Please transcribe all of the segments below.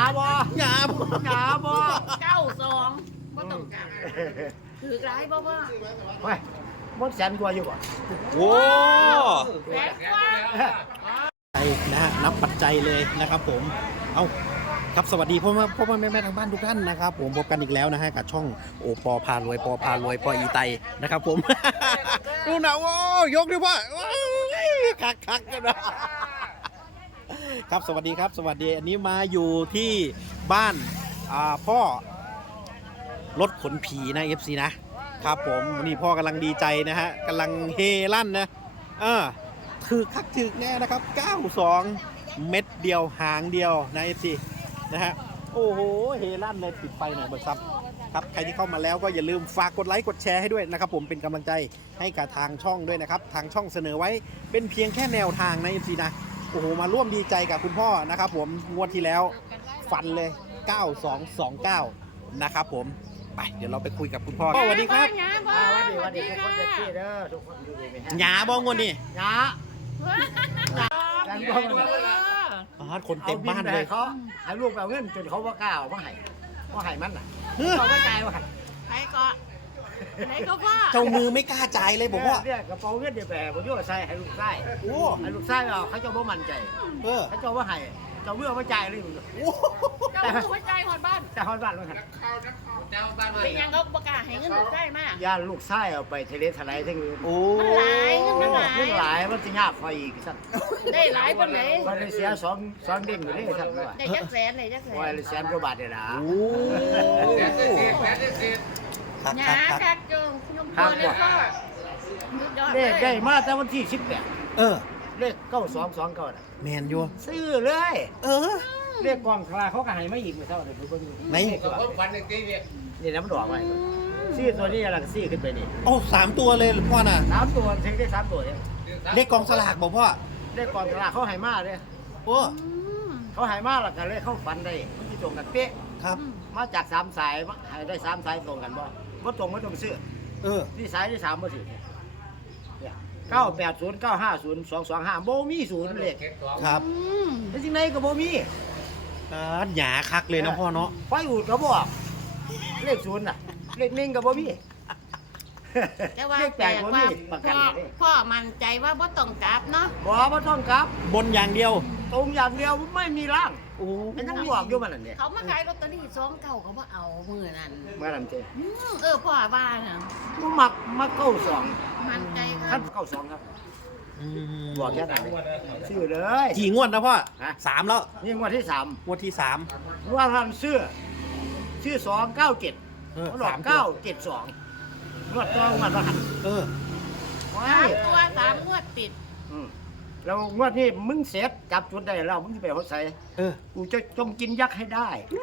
บ่หยาบหยาบ่ 92บ่ต้องกลับถือร้ายบ่พ่อเฮ้ยหมดแสนกว่าอยู่บ่โอ้แสนกว่าไปนะฮะนับปัจจัยเลยนะครับผมเอาครับสวัสดีพ่อแม่ทางบ้านทุกท่านนะครับผมพบกันอีกแล้วนะฮะกับช่องโอปอพารวยปอพารวยปออีไตนะครับผม ดูนะโอ้ยกด้วยพ่อคักกันนะครับสวัสดีครับสวัสดีอันนี้มาอยู่ที่บ้านพ่อรถขนผีนะ FC นะครับผมนี่พ่อกำลังดีใจนะฮะกำลังเฮลั่นนะถือคักถือแน่นะครับ92เม็ดเดียวหางเดียวนะ FC นะฮะโอ้โหเฮลั่นเลยปิดไฟหน่อยเบิกซับครับใครที่เข้ามาแล้วก็อย่าลืมฝากกดไลค์กดแชร์ให้ด้วยนะครับผมเป็นกำลังใจให้กับทางช่องด้วยนะครับทางช่องเสนอไว้เป็นเพียงแค่แนวทางนะ FC นะโอ้โหมาร่วมดีใจกับคุณพ่อนะครับผมงวดที่แล้วฟันเลย9229นะครับผมไปเดี๋ยวเราไปคุยกับคุณพ่อสวัสดีครับหยาบ่สวัสดีทุกคนเด็กที่เด้อทุกคนอยู่ดีไหมฮะหยาบ้องงวดนี่หยากันบ่คนเต็มบ้านเลยเขาให้ลูกเอาเงินจนเขาบ่กล้าเอามาให้มันน่ะเขาก็จ่ายว่าใครก็พ่อเจ้ามือไม่กล้าจ่ายเลยบอกว่าเนี่ยกระเป๋าเงินเดี๋ยวแบกบ่อยู่ใส่ให้ลูกใส่โอ้ให้ลูกใส่เอาเขาเจ้าบ่มั่นใจ เขาเจ้าว่าให้เจ้าเมื่อมาจ่ายเลยโอ้เจ้าหัวใจหอดบ้านแต่ฮอดบ้านว่าหั่นเป็นยังเขาประกาศให้เงินหนูได้มากย่านลูกใส่เอาไปทะเลทลายทั้งอื่นโอ้มันหลายเงินมันหลายมันหลายมันสิยากพออีกซั่นได้หลายปานไหนมันได้เสีย2เด้งอยู่นี่ซั่นว่าได้จักแสนได้จักแสว่าได้แสนกว่าบาทนี่ล่ะโหครับหครัยาบครับคักจงยมพ่อเลยพ่อเลขได้มาแต่วันที่18เลข9229น่ะแมนอยู่ซื้อเลย เลขกองคลาเขาก็ให้มาอีกมื้อเช้านี่เพิ่นไหนนี่นะมันดอกไว้ซื้อตัวนี้แล้วก็ซื้อขึ้นไปนี่โอ้3 ตัวเลยพ่อน่ะ 3ตัวถึงได้3ตัวเนี่ยเลขกองสลากบอกพ่อเลขกองคลาเขาให้มาเด้โอ้เขาให้มาแล้วก็เลยเข้าฝันได้มันสิตรงกันเป๊ะครับมาจาก3สายให้ได้3สายตรงกันบ่ตรงบ่ต้องซื้อ ที่สายที่3บ่ถือเนี่ย980 950 225บ่มีศูนย์เลขครับเป็นจังไดก็บ่มีหยาคักเลยนะพ่อเนาะไฟอูดก็บ่ออกเลขศูนย์น่ะ เลขหนึ่งก็บ่มีแต่ว่าเลขแปลก 8บ่ว่ามีประกันเลยพ่อมั่นใจว่าบ่ต้องกลับเนาะบ่ต้องกลับบนอย่างเดียวตรงอย่างเดียวไม่มีร่างโอ้มันยังบอกอยู่มันนั่นเนี่ยเขามาขายลอตเตอรี่2เก่าเขาบ่เอามื้อนั้นเมื่อนั้นเจ้พ่อว่าน่ะบ่มัก92 มั่นใจคัค่ะน92ครับบอกแค่นั้นเลยซื้อเลยกี่งวดนะพ่อฮะ 3แล้วนี่งวดที่3 งวดที่3 งวดทันซื้อ297มันหลอก972งวดต่องวดว่าหันว้าสามยตัว3งวดติดแล้วงวดนี้มึงเสร็จจับจุดได้แล้วมึงจะไปเขาใส่กูจะจงกินยักษ์ให้ได้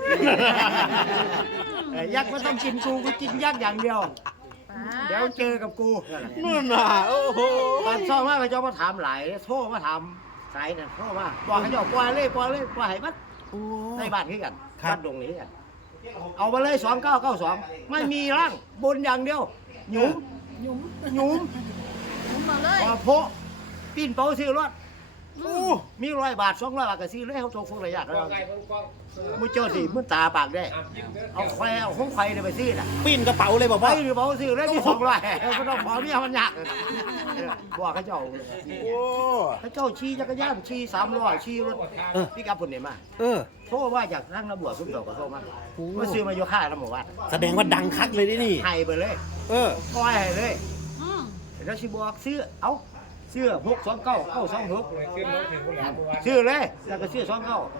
ยักษ์ไม่ต้องกินกูกินยักษ์อย่างเดียว เดี๋ยวเจอกับกูนั่นน่ะโอ้โหตอนซ่อมมาเขาเจ้ามาถามหลายโทรมาถามสายน่ะโทรมาบอกเขาเจ้าปล่อยเลยปล่อยให้มันในบ้านคือกันบ้านดงนี้กันเอาไปเลย2992ไม่มีร่างบนอย่างเดียวหยุมหยุมหยุมหยุมมาเลยพอโพะปิ้นเป้าซื้อรถมี100 บาท200 บาทก็ซื้อเลยเขาตรงพวกระยะแล้วมึงเจ้าสิมึงตาปากได้เอาแควเอาของไข่ไปซื้อน่ะปิ้นกระเป๋าเลยบอกไปพ่อหรือเปล่าซื้อเลยมี200ก็ต้องขอเมียมันยากบอกเขาเจ้าโอ้เขาเจ้าขี่จักรยานขี่300ขี่รถพี่กับคนนี้มาโทรว่าอยากนั่งระบวชสุดดอกก็โทรมามาซื้อมาโยค่าแล้วหมู่บ้านแสดงว่าดังคักเลยนี่ให้ไปเลยปล่อยให้เลยแล้วสิบอกซื้อเอาเสื้อ629 926ซื้อเลยแล้วก็ซื้อ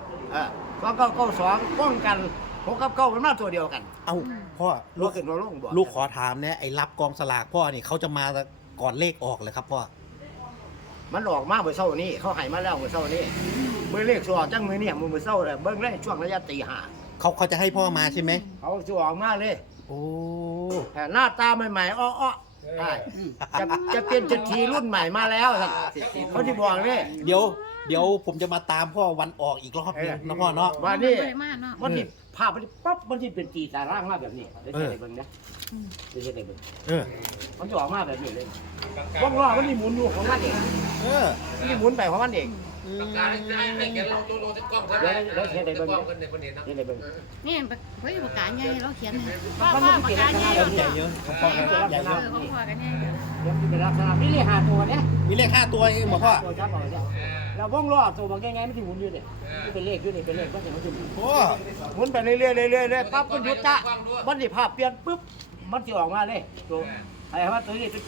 292992ป้องกัน6กับ9มันมาตัวเดียวกันเอ้าพ่อลูกขึ้นมาลงบอกลูกขอถามเนี่ยไอ้รับกองสลากพ่อนี่เขาจะมาก่อนเลขออกเลยครับพ่อมันออกมาเมื่อเช้านี้เขาให้มาแล้วเมื่อเช้านี้มื้อเลขสิออกจังมื้อนี้มื้อเช้าน่ะเบิ่งเลยช่วงระยะตีเขาจะให้พ่อมาใช่ไหม 5เขาสิออกมาเลยโอ้แต่หน้าตาใหม่ๆอ้อๆใช่จะเปลี่ยนเศรษฐีรุ่นใหม่มาแล้วเขาที่บอกเลยเดี๋ยวผมจะมาตามพ่อวันออกอีกรอบนึงนะพ่อเนาะว่านี่บ่ได้มาเนาะมันนี่ภาพมันปั๊บมันที่เป็นตีตาร่างมาแบบนี้ได้เห็นเบิ่งนะได้เห็นเบิ่งมันจะออกมาแบบนี้เลยว่องล้อมันนี่หมุนอยู่ของมันเองมันนี่หมุนไปของมันเองการให้แกเราโลจะกล้องเท่าไหร่จะกล้องกันในประเด็นนะนี่เลยเบิ่งนี่เฮ้ยปากกาใหญ่เราเขียนให้มันว่าไม่ปากเกี่ยวกากับใหญ่ขนาดใหญ่เยอะพ่อใหญ่เยอะของพ่อกันใหญ่เดี๋ยวเป็นลักษณะนี่เลยหาตัวเนี่ยมีเลข5ตัวเองบอกพ่อตัวจับเอาเนี่ยเราบ้องล้อตัวบางยังไงไม่ถึงหมุนอยู่เนี่ยเป็นเลขอยู่นี่เป็นเลขก็จะมันจะหมุนโอ้หมุนไปเรื่อยๆเรื่อยๆปั๊บมันหยุดจ้ะมันสิภาพเปลี่ยนปุ๊บมันจะออกมาเลยตัวไอ้ว่าตัวนี้เป็น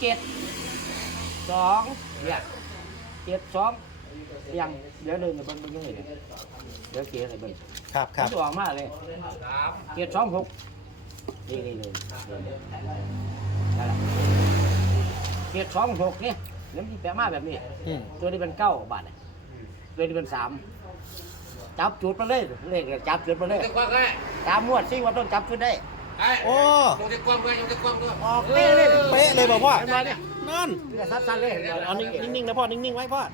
7 2เนี่ย7 2ยังเดี๋ยวเลยเบิ่งยังไงเนี่ยเดี๋ยวเกี่ยอะไรเบิ่งครับคมัรันบจะออกมาเลย7 2 6นี่เลยนั่นแหละ7 2 6เนี่ยแล้วมันแปลมาแบบนี้อืมตัวนี้เป็น9 บาทตัวนี้เป็น3จับจุดมาเลยเลขจับจุดมาเลยจะกล้องไงตามงวดซิว่าต้องจับจุดได้โอ้ลงจะกล้องไงลงจะกล้องด้วยออกเป๊ะเลยเป๊ะเลยบอกพ่อเห็นไหมเนี่ยนั่นเนี่ยสั้นๆเลยเห็นไหมเอานิ่งๆนะพ่อนิ่งๆไว้พ่อ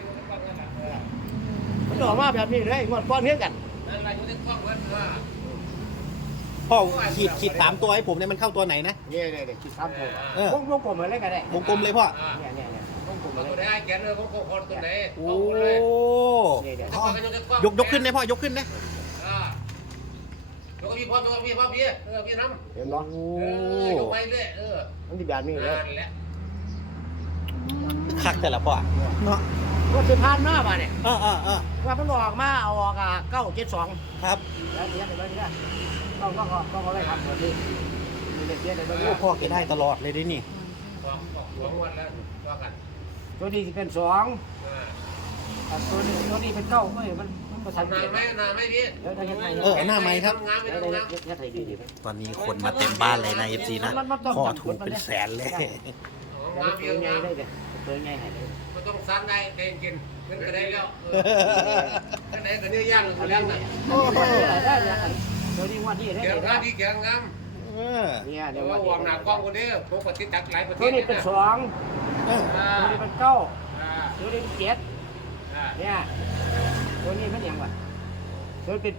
มันออกมาแบบนี้เลยงวดก้อนเนี้ยกันนั่นแหละลงจะกล้องเพื่อนว่าพ่อขีด3ตัวให้ผมเนี่ยมันเข้าตัวไหนนะเนี่ยคิดซ้ำตัวเออวงกลมอะไรกันได้วงกลมเลยพ่อเนี่ยวงกลมตัวอะไรไหนแกนเลยของคนตัวไหนโอ้เลยเนี่ยยกขึ้นนะพ่อยกขึ้นนะยกพี่พ่อยกพี่พ่อพี่พี่น้ำเห็นไหมโอ้ยกไปเรื่อยมันที่แบบนี้เลยนั่นแหละคักแต่ละพ่อเนาะรถสิพานมาป่ะเนี่ย ว่ามันออกมาเอาออก9 7 2 ครับแล้วเทียบไปเลยนี่ต้องเอาไว้ทำตัวนี้มีเทียบไปเลยโอ้พ่อแกได้ตลอดเลยดินี่สองวันแล้วว่ากันตัวนี้จะเป็น2ตัวนี้เป็น9ก็มันประสานนาเกียนรไหมนานไหมพี่แล้วได้ยังไงงามไม่แล้วต้องงามได้ไทยดีไหมตอนนี้คนมาเต็มบ้านเลยนะ FC นะพ่อถูกเป็นแสนเลยงามเยตัวอะใหญ่งามได้เลยตัวใหญ่ให้เลยมันต้องซ้ำได้เต็มกินมันก็ได้แล้วก็ได้ก็เนื้อย่างเขาแล้วนะโอ้โหได้เลยตัวนี้วันนี้ได้เกี่ยวเลยข้าวดีเกี่ยวงามเนี่ยเดี๋เดี๋ยยว ววางหน้ากล้องคนนี้พวกปฏิจักรหลายประเทตัวศนี้เป็น2ตัวนี้เป็น9ตัวนี้เป็น7เนี่ยตัวนี้มันยังวะตัวนี้เป็น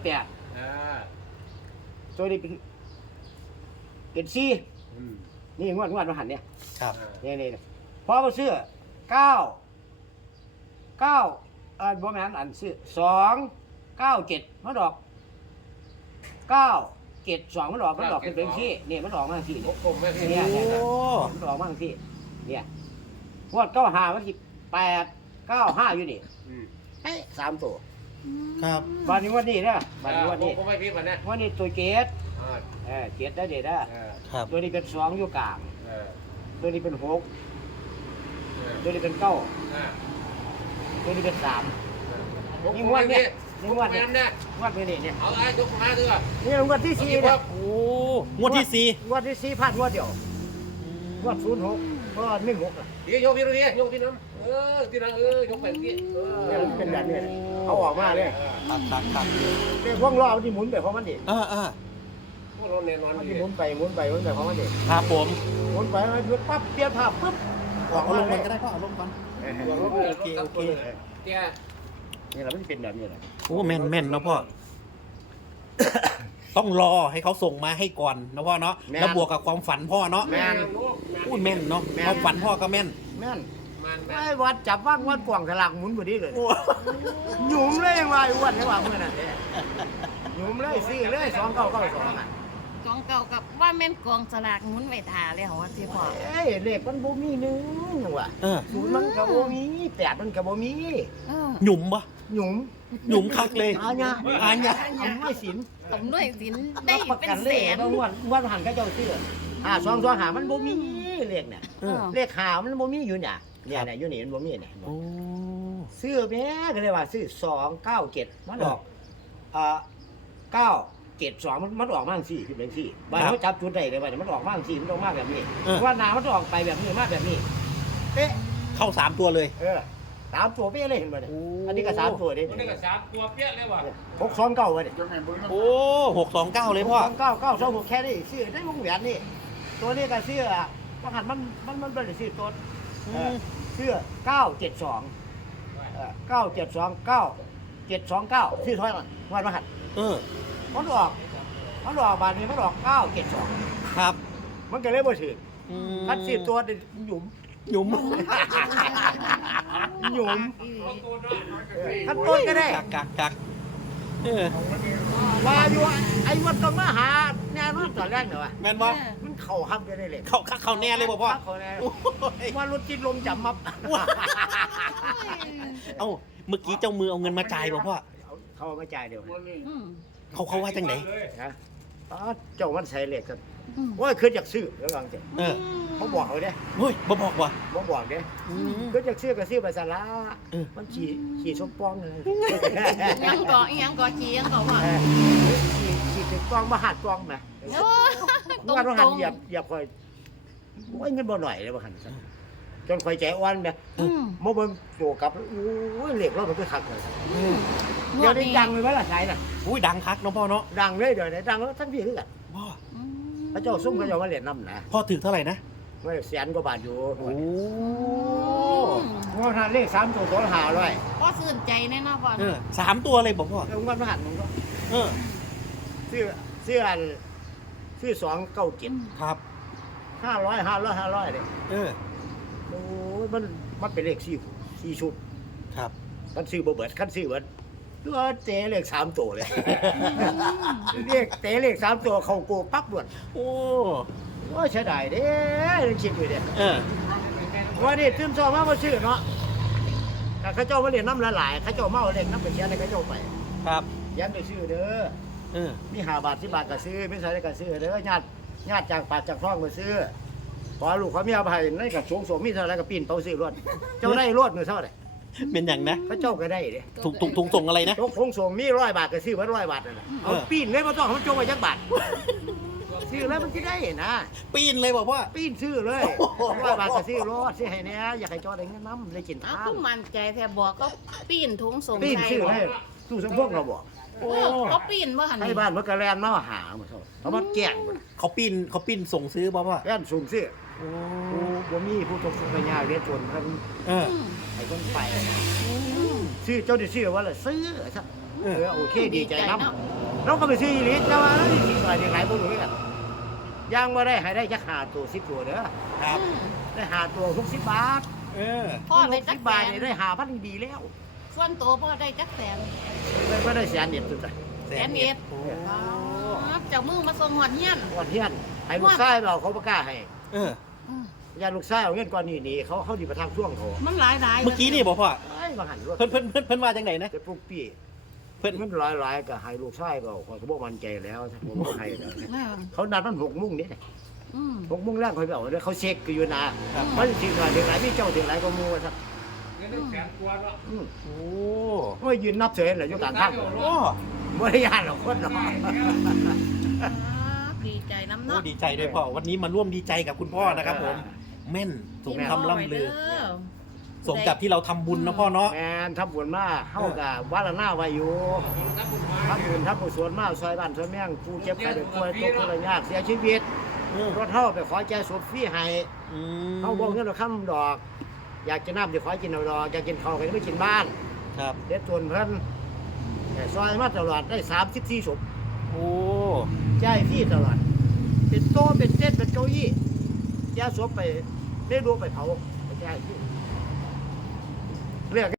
8ตัวนี้เป็น4นี่งวดมาหันเนี่ยครับนี่พอมาซื้อ9บ่แม่นอันซื้อ297มันออก972มันออกเป็นที่นี่มันออกมาที่พวกผมไม่เนี่ยโอ้มันออกมาที่เนี่ยงวด95มันสิ895อยู่นี่เฮ้ย3ตัวครับวันนี้วันนี้นะวันนี้วันนี้ผมไม่พี่มันนะวันนี้ตัวเจ็ดได้เด็ดนะครับ ตัวนี้เป็น2อยู่กลางตัวนี้เป็น6ตัวนี้เป็น9ตัวนี้เป็น3นี่งวดเนี่ยนี่งวดเนี่ยงวดนี้เนี่ยเอาไอ้ทุกมาด้วยนี่งวดที่4เนี่ยโอ้งวดที่งวดที่4พลาดงวดเดียวงวด06ก็16อ่ะพี่ยกพี่พี่ยกพี่น้ำพี่น้ำยกไปพี่เนี่ยมันเป็นแบบนี้เอาออกมาเลยครับครับเนี่ยพวกล้อมันที่หมุนไปเพราะมันดิพวกเราแน่นอนมันดีที่หมุนไปเพราะมันดิครับผมหมุนไปมันหยุดปั๊บเปลี่ยนภาพปุ๊บเอาลงมันก็ได้พ่อเอาลงก่อน โอเคแกนี่แหละมันเป็นแบบนี้แหละโอ้แม่นเนาะพ่อ ต้องรอให้เขาส่งมาให้ก่อนนะพ่อเนาะแล้วบวกกับความฝันพ่อเนาะแม่นพูดแม่นเนาะความฝันพ่อก็แม่นแม่นมันไอ้วัดจับว่างวัดกว่างสลากหมุนพอดีเลยหยุมเลยว่าไอ้วัดให้ว่าเมื่อนั้นเนี่ยหยุมเลยซื้อเลย2992อ่ะกองเก่ากับว่าแม่นกองสลากหมุนไว้ทาเลยของว่าที่พ่อเอ้ยเลขมันบ่มีหนึ่งจังหวะ 0มันก็บ่มี8มันก็บ่มีหยุ่มปะหยุมหยุ่มคักเลยอาญาอาญาเอาไม่สินตำด้วยสินได้รับประเป็นกันแสเลยนว่างวดหันก็เจ้าซื้อ2หามันบ่มีเลขเนี่ยเลขหามันบ่มีอยู่เนี่ยเนี่ยอยู่นี่มันบ่มีเนี่ยโอ้ซื้อแม่ก็เลยว่าซื้อ297มันออก972มันออกมาจังซี่คือจังซี่บ้านเขาจับจุดได้เลยว่ามันออกมาจังซี่มันออกมาแบบนี้ว่าหน้ามันออกไปแบบนี้มาแบบนี้เป๊ะเข้า3ตัวเลย 3ตัวเป๊ะเลยเห็นบ่เนี่ยอันนี้ก็3ตัวเด้คนนี้ก็สามตัวเปี้ยเลยว่ะ 629ว่ะเนี่ยโอ้629เลยพ่อ 629 926แค่นี้ซื้อได้วงแหวนนี่ตัวนี้ก็ซื้อว่าหันมันบ่ได้ซื้อตัวซื้อ972 972 ซื้อเท่าไหร่วันมาหันมันออกบานนี้มันออก972 ครับมันก็เลยบ่ถือคันซื้อตัวหยุมหยุ่มหยุ่มอีหลีขั้นต้นก็ได้กักเออว่าอยู่ไอ้วันต้องมาหาแน่นอนตอนแรกเนอะแม่นบ่มันเข่าห้ามจะได้เลยเขาแน่เลยบ่พ่อเขาแน่โอ้ยว่ารถจิตลมจับมับเอ้าเมื่อกี้เจ้ามือเอาเงินมาจ่ายบ่พ่อเขาเอามาจ่ายเดียวอืมเขาว่าจังไหนนะอ๋อเจ้ามันใส่เหล็กกันอืมว่าคืออยากซื้อแล้วลองเจ้เออเขาบอกเขาเด้เฮ้ยบ่บอกว่ะบอกเด้อืมก็อยากซื้อก็ซื้อไปสาระเออมันขี่ส้มป้องเลยยังเกาะยังเกาะจียังเกาะว่าขี่ถึงป้องมาหัดป้องนะโอ้ตรงว่าต้องตหัรนงเหยียบคอยโอ้ยเงินบ่หน่อยเลยบ่หันซะจนคอยใจอ่อนเนี่ยอืมเมื่อเบิ่งโจกับโอ้ยเหล็กเรามันก็ขัดเลยอืมเดี๋ยวนี้ดังเลยว่าล่ะสายน่ะอุ้ยดังคักเนาะพ่อเนาะดังเลยเดี๋ยวนี้ดังแล้วทั้งพี่คือกันพ่ออืมพระเจ้าซุ่มพระเจ้ามาเล่นน้ำนะพ่อถือเท่าไหร่นะไม่แสนกว่าบาทอยู่โอ้ว่าทานเลข3ตัวหาร้อยพ่อสื่นใจแน่นอนพ่อเออ3 ตัวเลยบอกพ่อแล้วมันมาหันมันก็เออซื้ออันซื้อ297 ครับ 500เลยเออโอ้ยมันเป็นเลข4ชุดครับมันซื้อบ่เบิดคันซื้อเบิดตัวเตะเลข3ตัวเลยเลขเตะเลข3ตัวเข้าโกปั๊บด่วนโอ้ว่าเสียดายเด้ยังคิดอยู่เด้เออว่านี่ตื่นซ้อมาบ่ซื้อเนาะแต่เขาเจ้ามาเล่นน้ำหลายๆเขาเจ้ามาเอาเล่นน้ำไปเชียร์ให้เขาเจ้าไปครับยันไปซื้อเด้อเออมี5 บาท10 บาทก็ซื้อมีใส่ได้ก็ซื้อเด้อญาติจากปากจากท้องก็ซื้อพอลูกเขามีอภัยในกับสงมีเท่าไรก็ปีนเป้าซื้อรถเจ้าได้รถมื้อเท่าไหร่เป็นอย่างนะเขาเจ้าก็ได้เด้ถุงส่งอะไรนะยกคงส่งมี100 บาทก็ซื้อมา100 บาทนั่นน่ะเอาปีนเลยบ่ต้องให้มันจงไว้จักบาทซื้อแล้วมันสิได้นะปีนเลยบอกว่าปีนซื้อเลย100 บาทก็ซื้อรถซื้อให้แหน่อยากให้จอได้เงินน้ำได้กินเอาทานคือมั่นใจแท้บอกเขาปีนถุงส่งปีนไก่ซื้อบ่เลยตู้สมพวกเราบอกโอ้เขาปีนบ่หันให้นี่บ้านมันก็แลนมาหาหมดเท่าเอามาแกล้งมันเขาปีนส่งซื้อบอกว่าแล่นสูงซื้อโอ้ผู้บ่มีผู้ตกทุกข์ได้ยากเรียนจนเพิ่นเอออืมให้เพิ่นไปอืมซื้อเจ้าได้ซื้อว่าล่ะซื้อซะเออโอเคดีใจนํเนาะเราก็ไปซื้ออีหลีแต่ว่าเราสิหลายหลายบ่รู้กันย่างบ่ได้ให้ได้จัก5ตัว10ตัวเด้อครับอืมได้5ตัว60 บาทเออพ่อได้จัก 60 แสบาทนนี่ได้5,000ดีแล้วส่วนตัวพ่อได้จักแสนบ่ได้แสนเด็ดสุดเลยแสนเอ็ดโอ้เจ้ามือมาส่งหอดเฮียนก่อนเฮียนให้ลูกชายเราเขาบ่กล้าให้เอออืมยาลูกชายเอาเงินก่อนนี่หนีเขาดิประทังช่วงเขามันหลายเมื่อกี้นี่บอกพ่อไอ้มาหันรถเพิ่นว่าจังไหนนะจะปุ๊กปี้เพิ่นมันหลายๆก็ให้ลูกชายก็เขาบอกมันใจแล้วผมบ่ให้แล้วแม่เขานัดมัน6 โมงนี่อืม 6 โมงแรกเขาไปเอาเด้อเขาเช็คอยู่นะมันสิว่าถึงไหนมีเจ้าถึงไหนก็มูว่าซั่นเงิน100,000กว่าเนาะโอ้โอ้ยยืนนับเฉยเลยอยู่กลางทางโอ้บ่ได้ยานหรอกคนหรอกดีใจน้ำโอ้เนาะดีใจด้วยพ่อวันนี้มาร่วมดีใจกับคุณพ่อนะครับผมแม่นสมคำล่ำลือ สมกับที่เราทำบุญนะพ่อเนาะแม่นทำบุญมาเฮาก็วาระหน้าไว้อยู่ทำบุญทำกุศลมาซอยบ้านซอยเมืองผู้เจ็บไข้ได้ป่วยตกทุกข์ยากเสียชีวิตเออรถเฮาไปขอแจสุดฟรีให้อืมเฮาบ่เงินเราค้ำดอก อยากจะน้ำจะขอกินเอาดอกอยากกินข้าวก็จะไม่กินบ้านครับเด็ดส่วนเพิ่นแต่ซอยมาตลอดได้34ศพโอ้จ่ายฟรีตลอดเป็นโต๊ะเป็นเต้นเป็นเก้าอี้ยาศพไปได้ดวงไปเผาไปจ่ายฟรีเรียก